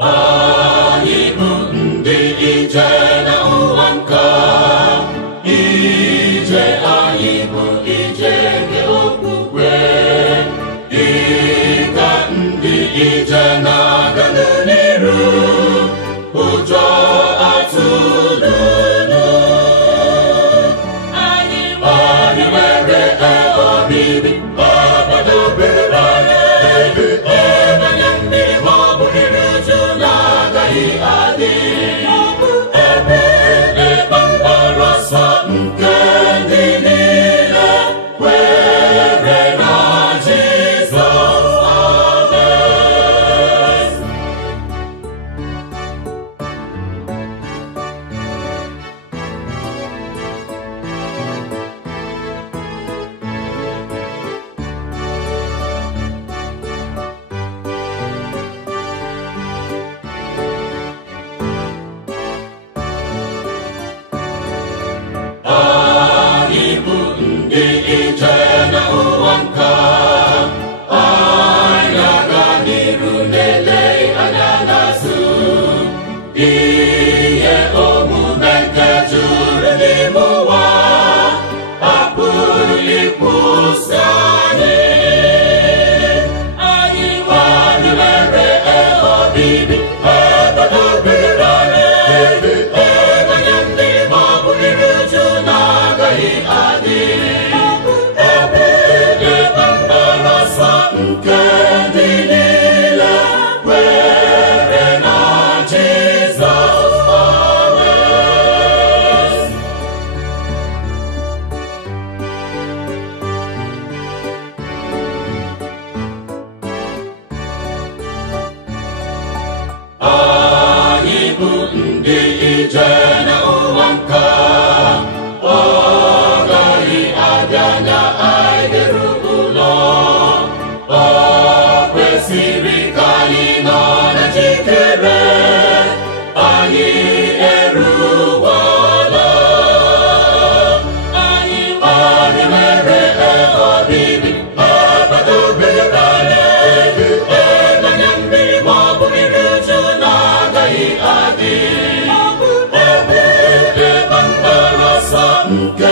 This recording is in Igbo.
anyị bụ ndị ije na ụwa nka, ije anyị bụ ije nke okwukwe, dịka ndị ije na-aga n'iru, ụjọ atụlunu anyị nwere obibi ọbadobere anyị, ebe anya mmiri maọbụ iri uju na-agaghị adị, ebe mgbara ọsọ nke ndị niile kwere na Jizọs. Anyị bụ ndị ije na ụwa nka, anyị na-aga n'iru na-eleghị anya n'azụ, ihe omume nke juru n'ime ụwa apụghị ịkwụsị anyị. Anyị nwere obibi ọbadobere anyị, ebe anya mmiri maọbụ iri uju na-agaghị adị, ebe mgbara ọsọ nke ndị niile kwere na Jizọs. Anyị bụ ndị ije na ụwa nka, ọ gaghị abịa anya anyị ga-eru ụlọ. Ọ kwesịrị ka anyị nọ na njikere, anyị eruwala. Anyị nwere obibi ọbadobere anyị, ebe anya mmiri maọbụ iri uju na-agaghị adị, ebe mgbara ọsọ nke